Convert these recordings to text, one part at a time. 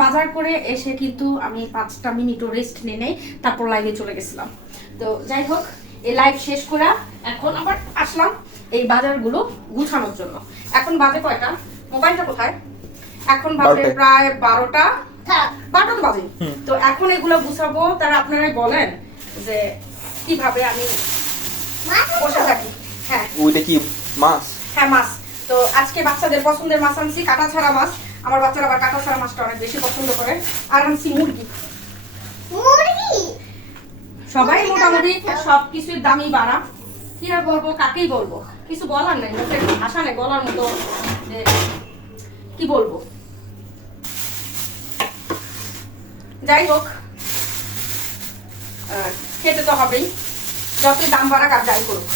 বাজার করে এসে কিন্তু আমি পাঁচটা মিনিটও রেস্ট নিয়ে নেই তারপর লাইভে চলে গেছিলাম। তো যাই হোক এই লাইভ শেষ করে এখন আবার আসলাম এই বাজারগুলো গুছানোর জন্য। এখন বাজে কয়টা? মোবাইলটা কোথায়? এখন বাজে প্রায় বারোটা। বারোটা তো বাজে তো এখন এগুলো গুছাবো তারা আপনারা বলেন যে কীভাবে আমি বসে থাকি। হ্যাঁ। ওইটা কি মাছ? হ্যাঁ মাছ। তো আজকে বাচ্চাদের পছন্দের মাছ আনছি কাটা ছাড়া মাছ। আমার বাচ্চারা আবার কাটা ছাড়া মাছটা অনেক বেশি পছন্দ করে। আর আনছি মুরগি। মুরগি? সবাই মোটামুটি সব কিছুর দামই বাড়া। কি আর বলব কাকেই বলব? কিছু বলার নেই মুখে ভাষা নেই বলার মতো যে কি বলব? যাই হোক খেতে তো হবেই। যতই দাম বাড়াক আর যাই করুক।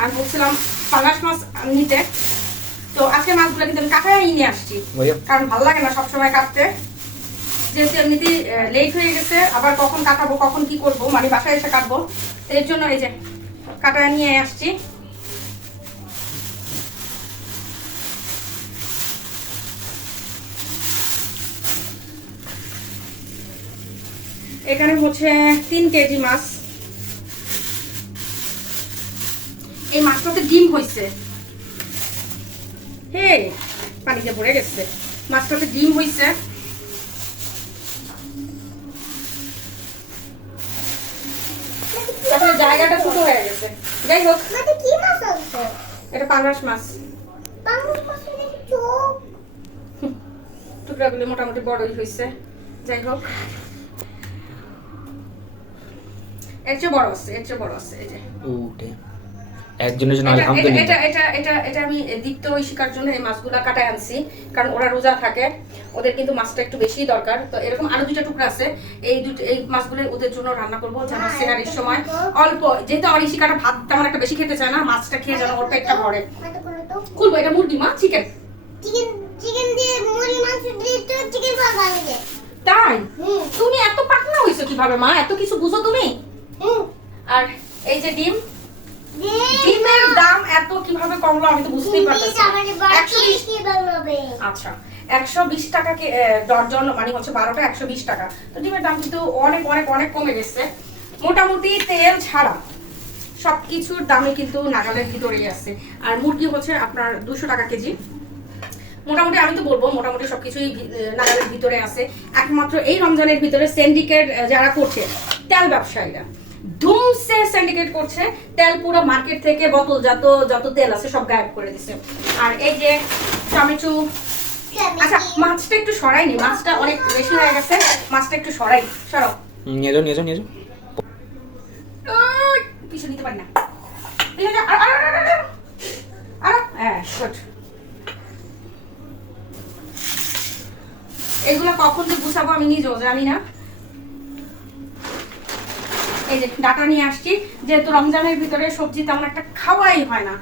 আমি বলছিলাম পাঙ্গাস মাছ নিতে। তো আজকে মাছগুলো কিন্তু আমি কাটাই নিয়ে আসছি। কারণ ভালো লাগে না সবসময় কাটতে। যেহেতু এমনিতেই লেট হয়ে গেছে আবার কখন কাটাবো কখন কি করব মানে বাসায় এসে কাটবো। এর জন্য এই যে কাটা নিয়ে আসছি। এখানে হচ্ছে তিন কেজি মাছ। এই মাছটাতে ডিম হয়েছে হে পানিতে পড়ে গেছে। মাছটাতে ডিম হয়েছে জায়গাটা ছোট হয়ে গেছে। যাই হোক কি মাছ আছে? এটা পাঙ্গাস মাছ। পাঙ্গাস মাছের চোখ? টুকরাগুলো মোটামুটি বড়ই হয়েছে যাই হোক। এর চেয়ে বড় আছে এর চেয়ে বড় আছে এই যে। একজনের জন্য এটা- এটা আলহামদুলিল্লাহ এটা এটা এটা এটা আমি দীপ্ত ঐশিকার জন্য এই মাছগুলা কাটায় আনছি কারণ ওরা রোজা থাকে ওদের কিন্তু মাছটা একটু বেশি দরকার। তো এরকম আরও দুইটা টুকরা আছে এই দুটো এই মাছগুলো ওদের জন্য রান্না করব যেন সেহারির সময়। অল্প যেহেতু আমার ঋষিকাটা ভাত তেমন একটা বেশি খেতে চায় না মাছটা খেয়ে যেন ওর পেটটা ভরে। তো খুলবো এটা মুরগি মা চিকেন চিকেন চিকেন দিয়ে মুরগি মাংস দিয়ে তো চিকেন লাগে। তাই? তুমি এত পাকনা হয়েছো কীভাবে মা? এত কিছু বুঝো তুমি? হুম। আর এই যে ডিম ডিমের দাম এত কীভাবে কমলো আমি তো বুঝতেই পারতেছি আচ্ছা একশো বিশ টাকা কে দর্জন মানে হচ্ছে বারোটা একশো বিশ টাকা। তো ডিমের দাম কিন্তু অনেক অনেক অনেক কমে গেছে। মোটামুটি তেল ছাড়া সবকিছুর দামে কিন্তু নাগালের ভিতরেই আছে। আর মুরগি হচ্ছে আপনার দুশো টাকা কেজি। মোটামুটি আমি তো বলব মোটামুটি সবকিছুই নাগালের ভিতরে আছে। একমাত্র এই রমজানের ভিতরে সিন্ডিকেট যারা করছে তেল ব্যবসায়ীরা। ধুমসে সিন্ডিকেট করছে তেল পুরো মার্কেট থেকে বোতল যত যত তেল আছে সব গায়েব করে দিছে আর এই যে টমেটো আচ্ছা মাছটা একটু সরাই নি মাছটা অনেক বেশি হয়ে গেছে মাছটা একটু সরাই সরাও নিয়ে যাও নিয়ে যাও নিয়ে যাও ওই, নিতে পারি না পিছু যা, আর, আর, আর, আর, আর। আর, হ্যাঁ, এগুলো কখন যে গুছাবো আমি নিজেও জানি না এই যে ডাটা নিয়ে আসছি যেহেতু রমজানের ভিতরে সবজি তেমন একটা খাওয়াই হয় না।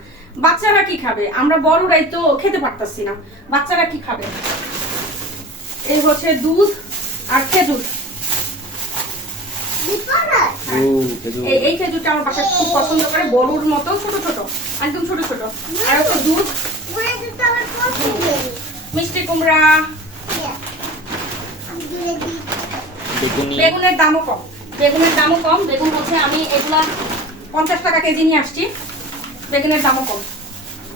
বাচ্চারা কি খাবে? আমরা বড়রাই তো খেতে পারতাছি না। বাচ্চারা কি খাবে? এই হচ্ছে দুধ আর খেজুর। এই খেজুরটা আমার বাসায় খুব পছন্দ করে বড়ুর মতো ছোট ছোট একদম ছোট ছোট। আর হচ্ছে দুধ। মিষ্টি কুমড়া। বেগুনের দামও কম। বেগুনের দামও কম। বেগুন হচ্ছে আমি এগুলা পঞ্চাশ টাকা কেজি নিয়ে আসছি। বেগুনের দামও কম।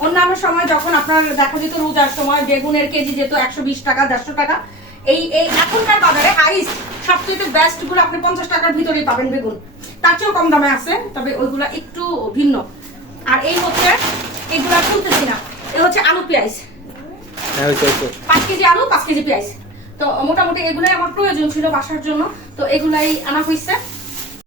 অন্যান্য সময় যখন আপনার দেখা যেত রোজার সময় বেগুনের কেজি যেত একশো বিশ টাকা দেড়শো টাকা। এই এই এখনকার বাজারে আইস সবচেয়ে বেস্টগুলো আপনি পঞ্চাশ টাকার ভিতরেই পাবেন বেগুন। তার চেয়েও কম দামে আছে তবে ওইগুলা একটু ভিন্ন। আর এই হচ্ছে এগুলা তুলতেছি না। এ হচ্ছে আলু পেঁয়াজ। হ্যাঁ পাঁচ কেজি আলু পাঁচ কেজি পেঁয়াজ। তো মোটামুটি এগুলাই আমার প্রয়োজন ছিল বাসার জন্য। তো এগুলাই আনা হয়েছে